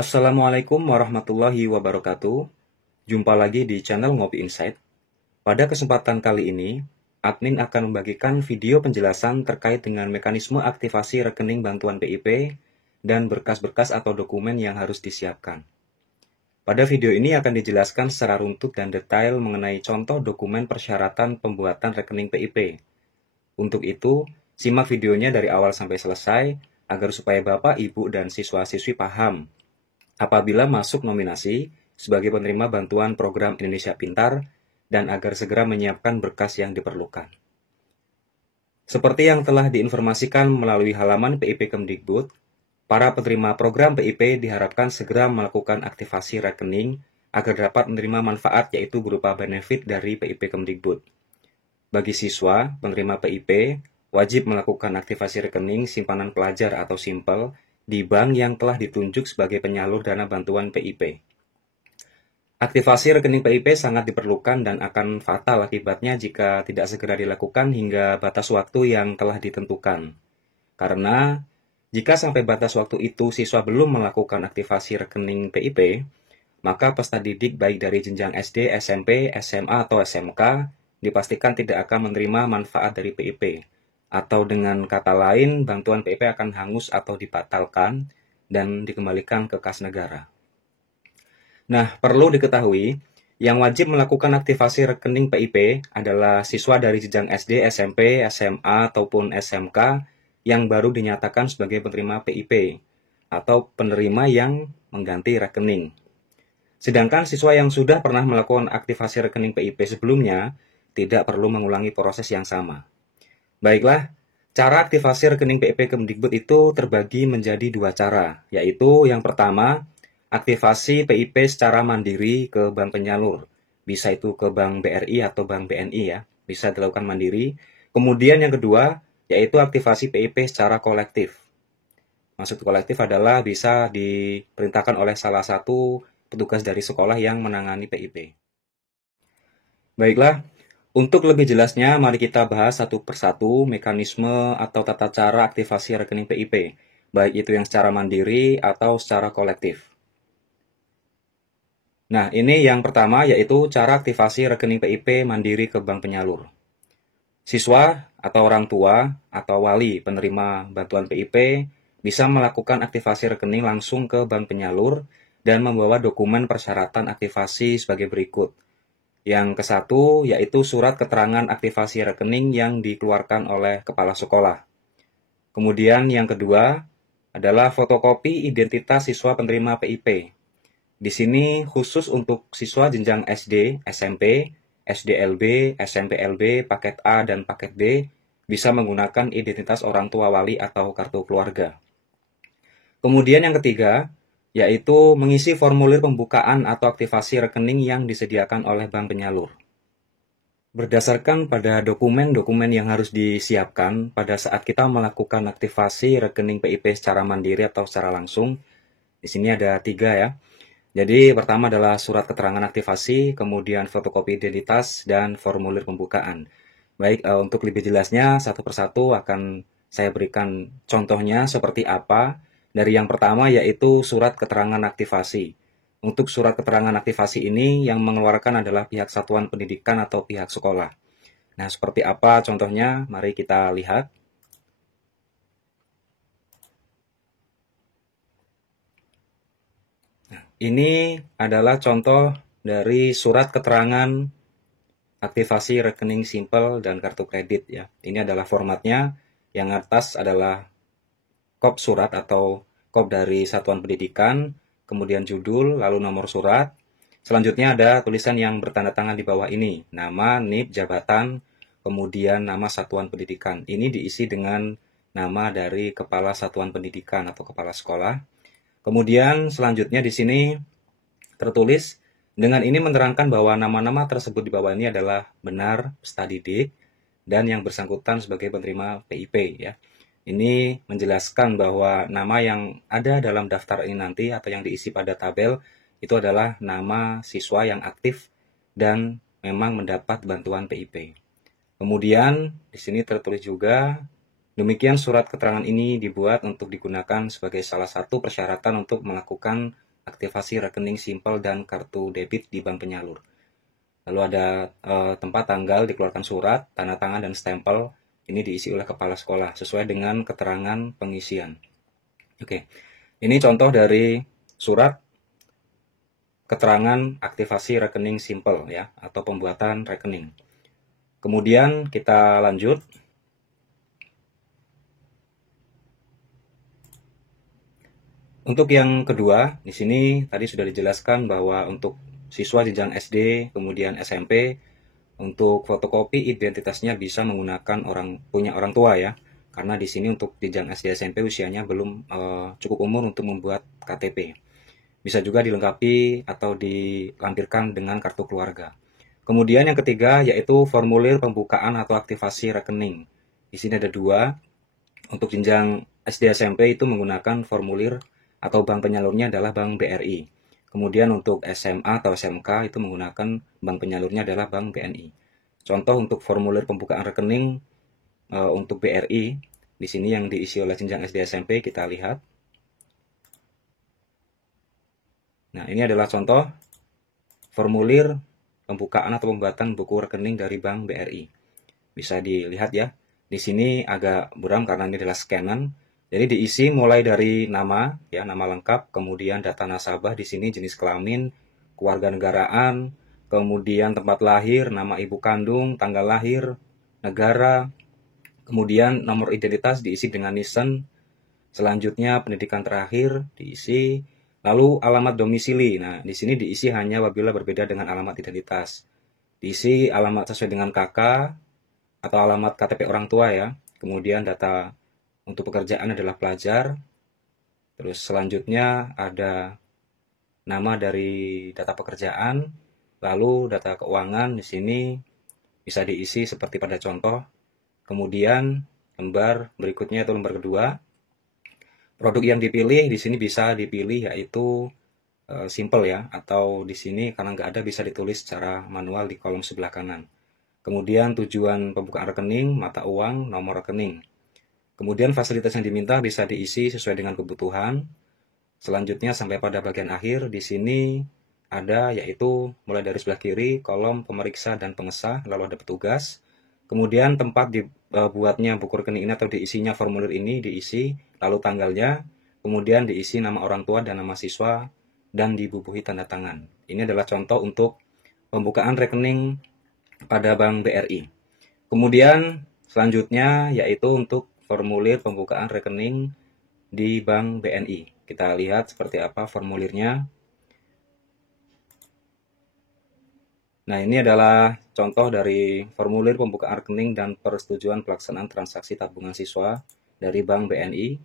Assalamualaikum warahmatullahi wabarakatuh. Jumpa lagi di channel Ngopi Insight. Pada kesempatan kali ini, admin akan membagikan video penjelasan terkait dengan mekanisme aktivasi rekening bantuan PIP dan berkas-berkas atau dokumen yang harus disiapkan. Pada video ini akan dijelaskan secara runtut dan detail mengenai contoh dokumen persyaratan pembuatan rekening PIP. Untuk itu, simak videonya dari awal sampai selesai agar supaya Bapak, Ibu, dan siswa-siswi paham apabila masuk nominasi sebagai penerima bantuan program Indonesia Pintar dan agar segera menyiapkan berkas yang diperlukan. Seperti yang telah diinformasikan melalui halaman PIP Kemdikbud, para penerima program PIP diharapkan segera melakukan aktivasi rekening agar dapat menerima manfaat yaitu berupa benefit dari PIP Kemdikbud. Bagi siswa penerima PIP, wajib melakukan aktivasi rekening simpanan pelajar atau SIMPEL di bank yang telah ditunjuk sebagai penyalur dana bantuan PIP. Aktivasi rekening PIP sangat diperlukan dan akan fatal akibatnya jika tidak segera dilakukan hingga batas waktu yang telah ditentukan. Karena jika sampai batas waktu itu siswa belum melakukan aktivasi rekening PIP, maka peserta didik baik dari jenjang SD, SMP, SMA, atau SMK dipastikan tidak akan menerima manfaat dari PIP. Atau dengan kata lain, bantuan PIP akan hangus atau dibatalkan dan dikembalikan ke kas negara. Nah, perlu diketahui, yang wajib melakukan aktivasi rekening PIP adalah siswa dari jenjang SD, SMP, SMA, ataupun SMK yang baru dinyatakan sebagai penerima PIP atau penerima yang mengganti rekening. Sedangkan siswa yang sudah pernah melakukan aktivasi rekening PIP sebelumnya tidak perlu mengulangi proses yang sama. Baiklah, cara aktivasi rekening PIP Kemdikbud itu terbagi menjadi dua cara, yaitu yang pertama, aktivasi PIP secara mandiri ke bank penyalur. Bisa itu ke bank BRI atau bank BNI ya, bisa dilakukan mandiri. Kemudian yang kedua, yaitu aktivasi PIP secara kolektif. Maksud kolektif adalah bisa diperintahkan oleh salah satu petugas dari sekolah yang menangani PIP. Baiklah, untuk lebih jelasnya, mari kita bahas satu persatu mekanisme atau tata cara aktivasi rekening PIP, baik itu yang secara mandiri atau secara kolektif. Nah, ini yang pertama yaitu cara aktivasi rekening PIP mandiri ke bank penyalur. Siswa atau orang tua atau wali penerima bantuan PIP bisa melakukan aktivasi rekening langsung ke bank penyalur dan membawa dokumen persyaratan aktivasi sebagai berikut. Yang ke-1 yaitu surat keterangan aktivasi rekening yang dikeluarkan oleh kepala sekolah. Kemudian yang kedua adalah fotokopi identitas siswa penerima PIP. Di sini khusus untuk siswa jenjang SD, SMP, SDLB, SMPLB, paket A dan paket B bisa menggunakan identitas orang tua wali atau kartu keluarga. Kemudian yang ketiga yaitu mengisi formulir pembukaan atau aktivasi rekening yang disediakan oleh bank penyalur. Berdasarkan pada dokumen-dokumen yang harus disiapkan pada saat kita melakukan aktivasi rekening PIP secara mandiri atau secara langsung, di sini ada 3 ya. Jadi pertama adalah surat keterangan aktivasi, kemudian fotokopi identitas, dan formulir pembukaan. Baik, untuk lebih jelasnya satu persatu akan saya berikan contohnya seperti apa. Dari yang pertama yaitu surat keterangan aktivasi. Untuk surat keterangan aktivasi ini yang mengeluarkan adalah pihak satuan pendidikan atau pihak sekolah. Nah, seperti apa contohnya? Mari kita lihat. Nah, ini adalah contoh dari surat keterangan aktivasi rekening simpel dan kartu kredit ya. Ini adalah formatnya. Yang atas adalah kop surat atau kop dari satuan pendidikan, kemudian judul, lalu nomor surat. Selanjutnya ada tulisan yang bertanda tangan di bawah ini, nama, NIP, jabatan, kemudian nama satuan pendidikan. Ini diisi dengan nama dari kepala satuan pendidikan atau kepala sekolah. Kemudian selanjutnya di sini tertulis, dengan ini menerangkan bahwa nama-nama tersebut di bawah ini adalah benar peserta didik dan yang bersangkutan sebagai penerima PIP ya. Ini menjelaskan bahwa nama yang ada dalam daftar ini nanti atau yang diisi pada tabel itu adalah nama siswa yang aktif dan memang mendapat bantuan PIP. Kemudian di sini tertulis juga, demikian surat keterangan ini dibuat untuk digunakan sebagai salah satu persyaratan untuk melakukan aktivasi rekening simpel dan kartu debit di bank penyalur. Lalu ada tempat tanggal dikeluarkan surat, tanda tangan, dan stempel. Ini diisi oleh kepala sekolah sesuai dengan keterangan pengisian. Oke, ini contoh dari surat keterangan aktivasi rekening simpel ya, atau pembuatan rekening. Kemudian kita lanjut. Untuk yang kedua, di sini tadi sudah dijelaskan bahwa untuk siswa jenjang SD, kemudian SMP, untuk fotokopi identitasnya bisa menggunakan punya orang tua ya. Karena di sini untuk jenjang SD SMP usianya belum cukup umur untuk membuat KTP. Bisa juga dilengkapi atau dilampirkan dengan kartu keluarga. Kemudian yang ketiga yaitu formulir pembukaan atau aktivasi rekening. Di sini ada dua. Untuk jenjang SD SMP itu menggunakan formulir atau bank penyalurnya adalah Bank BRI. Kemudian untuk SMA atau SMK itu menggunakan bank penyalurnya adalah Bank BNI. Contoh untuk formulir pembukaan rekening untuk BRI, di sini yang diisi oleh jenjang SD SMP kita lihat. Nah, ini adalah contoh formulir pembukaan atau pembuatan buku rekening dari Bank BRI. Bisa dilihat ya. Di sini agak buram karena ini adalah scanan. Jadi diisi mulai dari nama, ya nama lengkap, kemudian data nasabah di sini jenis kelamin, kewarganegaraan, kemudian tempat lahir, nama ibu kandung, tanggal lahir, negara, kemudian nomor identitas diisi dengan NISN, selanjutnya pendidikan terakhir diisi, lalu alamat domisili. Nah, di sini diisi hanya apabila berbeda dengan alamat identitas. Diisi alamat sesuai dengan KK atau alamat KTP orang tua ya. Kemudian data untuk pekerjaan adalah pelajar. Terus selanjutnya ada nama dari data pekerjaan, lalu data keuangan di sini bisa diisi seperti pada contoh. Kemudian lembar berikutnya atau lembar kedua, produk yang dipilih di sini bisa dipilih yaitu simple ya, atau di sini karena nggak ada bisa ditulis secara manual di kolom sebelah kanan. Kemudian tujuan pembukaan rekening, mata uang, nomor rekening. Kemudian fasilitas yang diminta bisa diisi sesuai dengan kebutuhan. Selanjutnya sampai pada bagian akhir di sini ada yaitu mulai dari sebelah kiri kolom pemeriksa dan pengesah, lalu ada petugas. Kemudian tempat dibuatnya buku rekening ini atau diisinya formulir ini diisi, lalu tanggalnya, kemudian diisi nama orang tua dan nama siswa dan dibubuhi tanda tangan. Ini adalah contoh untuk pembukaan rekening pada Bank BRI. Kemudian selanjutnya yaitu untuk formulir pembukaan rekening di Bank BNI. Kita lihat seperti apa formulirnya. Nah, ini adalah contoh dari formulir pembukaan rekening dan persetujuan pelaksanaan transaksi tabungan siswa dari Bank BNI.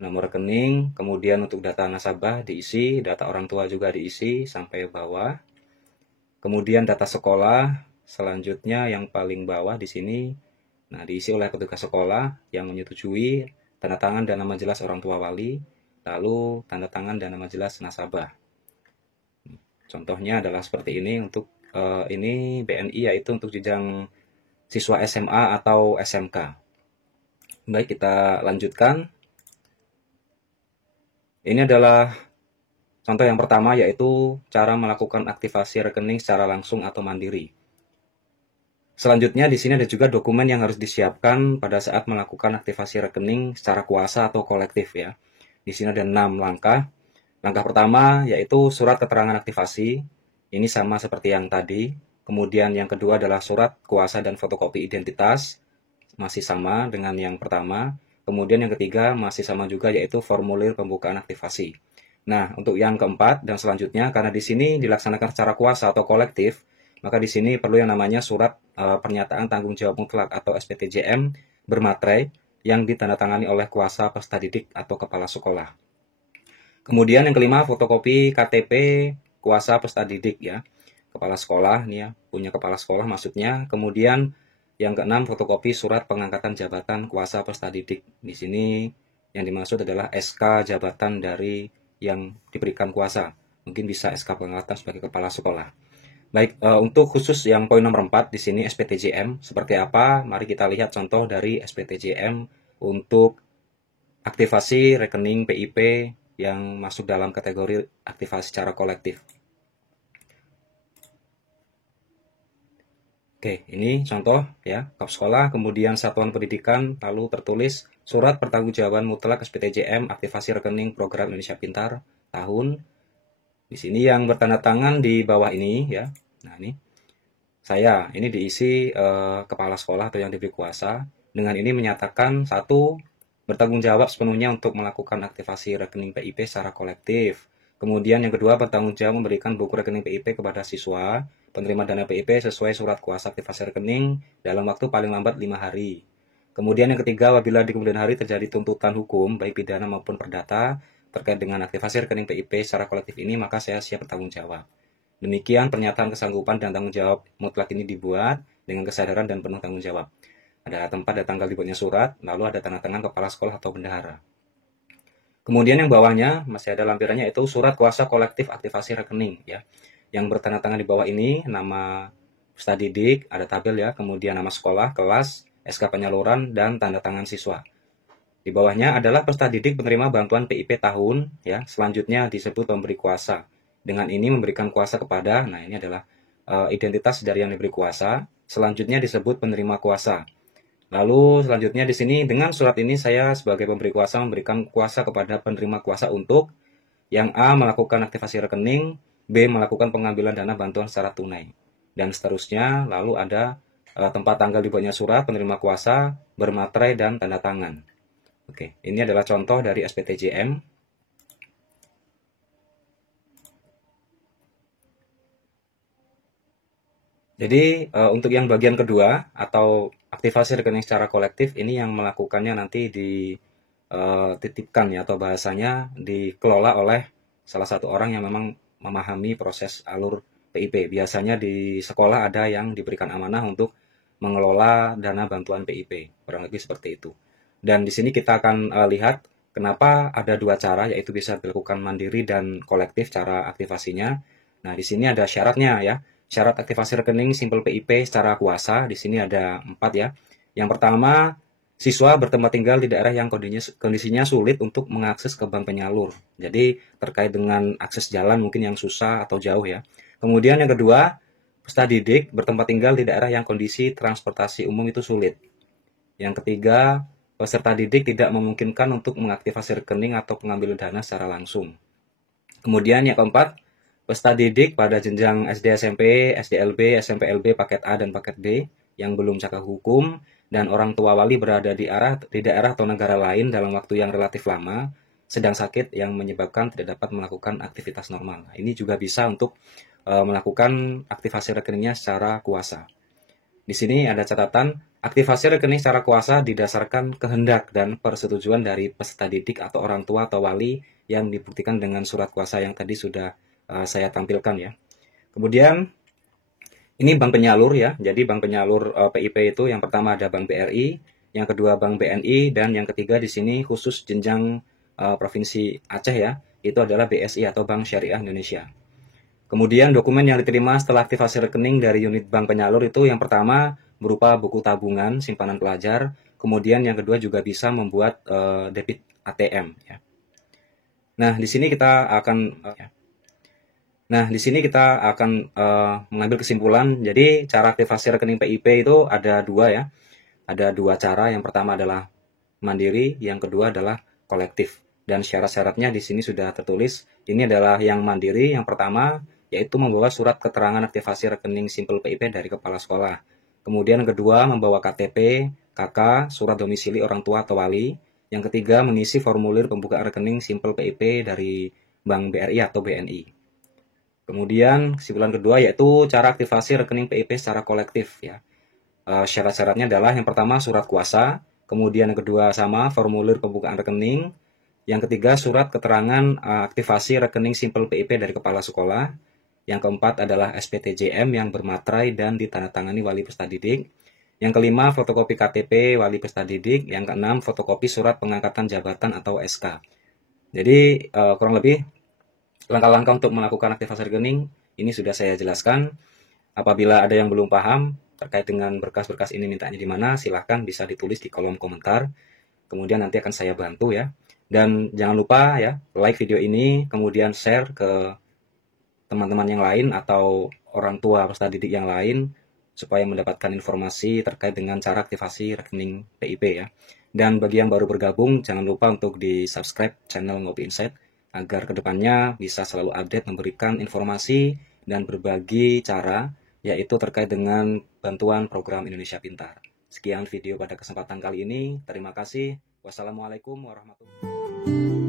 Nomor rekening, kemudian untuk data nasabah diisi, data orang tua juga diisi sampai bawah. Kemudian data sekolah, selanjutnya yang paling bawah di sini. Nah, diisi oleh petugas sekolah yang menyetujui, tanda tangan dan nama jelas orang tua wali, lalu tanda tangan dan nama jelas nasabah. Contohnya adalah seperti ini untuk ini BNI yaitu untuk jenjang siswa SMA atau SMK. Baik, kita lanjutkan. Ini adalah contoh yang pertama yaitu cara melakukan aktivasi rekening secara langsung atau mandiri. Selanjutnya di sini ada juga dokumen yang harus disiapkan pada saat melakukan aktivasi rekening secara kuasa atau kolektif ya. Di sini ada 6 langkah. Langkah pertama yaitu surat keterangan aktivasi. Ini sama seperti yang tadi. Kemudian yang kedua adalah surat kuasa dan fotokopi identitas. Masih sama dengan yang pertama. Kemudian yang ketiga masih sama juga yaitu formulir pembukaan aktivasi. Nah, untuk yang keempat dan selanjutnya karena di sini dilaksanakan secara kuasa atau kolektif, maka di sini perlu yang namanya surat pernyataan tanggung jawab mutlak atau SPTJM bermaterai yang ditandatangani oleh kuasa peserta didik atau kepala sekolah. Kemudian yang kelima, fotokopi KTP kuasa peserta didik ya. Kepala sekolah nih ya, punya kepala sekolah maksudnya. Kemudian yang keenam, fotokopi surat pengangkatan jabatan kuasa peserta didik. Di sini yang dimaksud adalah SK jabatan dari yang diberikan kuasa. Mungkin bisa SK pengangkatan sebagai kepala sekolah. Baik, untuk khusus yang poin nomor 4 di sini SPTJM seperti apa? Mari kita lihat contoh dari SPTJM untuk aktivasi rekening PIP yang masuk dalam kategori aktivasi secara kolektif. Oke, ini contoh ya, kap sekolah, kemudian satuan pendidikan, lalu tertulis surat pertanggungjawaban mutlak SPTJM aktivasi rekening program Indonesia Pintar tahun. Di sini yang bertanda tangan di bawah ini ya. Nah, ini diisi kepala sekolah atau yang diberi kuasa. Dengan ini menyatakan satu, bertanggung jawab sepenuhnya untuk melakukan aktivasi rekening PIP secara kolektif. Kemudian yang kedua, bertanggung jawab memberikan buku rekening PIP kepada siswa penerima dana PIP sesuai surat kuasa aktivasi rekening dalam waktu paling lambat 5 hari. Kemudian yang ketiga, apabila di kemudian hari terjadi tuntutan hukum, baik pidana maupun perdata, terkait dengan aktivasi rekening PIP secara kolektif ini, maka saya siap bertanggung jawab. Demikian pernyataan kesanggupan dan tanggung jawab mutlak ini dibuat dengan kesadaran dan penuh tanggung jawab. Ada tempat dan tanggal dibuatnya surat, lalu ada tanda tangan kepala sekolah atau bendahara. Kemudian yang bawahnya masih ada lampirannya, yaitu surat kuasa kolektif aktivasi rekening ya. Yang bertanda tangan di bawah ini nama peserta didik, ada tabel ya, kemudian nama sekolah, kelas, SK penyaluran, dan tanda tangan siswa. Di bawahnya adalah peserta didik penerima bantuan PIP tahun ya. Selanjutnya disebut pemberi kuasa. Dengan ini memberikan kuasa kepada, nah ini adalah identitas dari yang diberi kuasa. Selanjutnya disebut penerima kuasa. Lalu selanjutnya di sini dengan surat ini saya sebagai pemberi kuasa memberikan kuasa kepada penerima kuasa untuk yang A melakukan aktivasi rekening, B melakukan pengambilan dana bantuan secara tunai, dan seterusnya. Lalu ada tempat tanggal dibuatnya surat penerima kuasa, bermaterai dan tanda tangan. Oke, ini adalah contoh dari SPTJM. Jadi untuk yang bagian kedua atau aktivasi rekening secara kolektif ini yang melakukannya nanti dititipkan ya, atau bahasanya dikelola oleh salah satu orang yang memang memahami proses alur PIP. Biasanya di sekolah ada yang diberikan amanah untuk mengelola dana bantuan PIP, kurang lebih seperti itu. Dan di sini kita akan lihat kenapa ada dua cara, yaitu bisa dilakukan mandiri dan kolektif cara aktivasinya. Nah, di sini ada syaratnya ya. Syarat aktivasi rekening simpel PIP secara kuasa, di sini ada 4 ya. Yang pertama, siswa bertempat tinggal di daerah yang kondisinya sulit untuk mengakses ke bank penyalur. Jadi terkait dengan akses jalan mungkin yang susah atau jauh ya. Kemudian yang kedua, peserta didik bertempat tinggal di daerah yang kondisi transportasi umum itu sulit. Yang ketiga, peserta didik tidak memungkinkan untuk mengaktifasi rekening atau pengambilan dana secara langsung. Kemudian yang keempat, peserta didik pada jenjang SD SMP, SDLB, SMPLB paket A dan paket B yang belum cakap hukum dan orang tua wali berada di daerah atau negara lain dalam waktu yang relatif lama, sedang sakit yang menyebabkan tidak dapat melakukan aktivitas normal. Ini juga bisa untuk melakukan aktivasi rekeningnya secara kuasa. Di sini ada catatan, aktivasi rekening secara kuasa didasarkan kehendak dan persetujuan dari peserta didik atau orang tua atau wali yang dibuktikan dengan surat kuasa yang tadi sudah saya tampilkan ya. Kemudian ini bank penyalur ya. Jadi bank penyalur PIP itu yang pertama ada Bank BRI, yang kedua Bank BNI, dan yang ketiga di sini khusus jenjang Provinsi Aceh ya, itu adalah BSI atau Bank Syariah Indonesia. Kemudian dokumen yang diterima setelah aktivasi rekening dari unit bank penyalur itu yang pertama berupa buku tabungan simpanan pelajar, kemudian yang kedua juga bisa membuat debit ATM ya. Nah, di sini kita akan mengambil kesimpulan. Jadi cara aktivasi rekening PIP itu ada dua ya. Ada dua cara. Yang pertama adalah mandiri, yang kedua adalah kolektif. Dan syarat-syaratnya di sini sudah tertulis. Ini adalah yang mandiri. Yang pertama yaitu membawa surat keterangan aktivasi rekening simpel PIP dari kepala sekolah. Kemudian yang kedua membawa KTP, KK, surat domisili orang tua atau wali. Yang ketiga mengisi formulir pembukaan rekening simpel PIP dari Bank BRI atau BNI. Kemudian kesimpulan kedua yaitu cara aktivasi rekening PIP secara kolektif ya. Syarat-syaratnya adalah yang pertama surat kuasa, kemudian yang kedua sama formulir pembukaan rekening, yang ketiga surat keterangan aktivasi rekening simpel PIP dari kepala sekolah, yang keempat adalah SPTJM yang bermaterai dan ditandatangani wali peserta didik, yang kelima fotokopi KTP wali peserta didik, yang keenam fotokopi surat pengangkatan jabatan atau SK. Jadi kurang lebih langkah-langkah untuk melakukan aktivasi rekening ini sudah saya jelaskan. Apabila ada yang belum paham terkait dengan berkas-berkas ini mintanya di mana, silahkan bisa ditulis di kolom komentar. Kemudian nanti akan saya bantu ya. Dan jangan lupa ya, like video ini, kemudian share ke teman-teman yang lain atau orang tua peserta didik yang lain supaya mendapatkan informasi terkait dengan cara aktivasi rekening PIP ya. Dan bagi yang baru bergabung, jangan lupa untuk di-subscribe channel Ngopi Insight agar kedepannya bisa selalu update memberikan informasi dan berbagi cara, yaitu terkait dengan bantuan program Indonesia Pintar. Sekian video pada kesempatan kali ini. Terima kasih. Wassalamualaikum warahmatullahi wabarakatuh.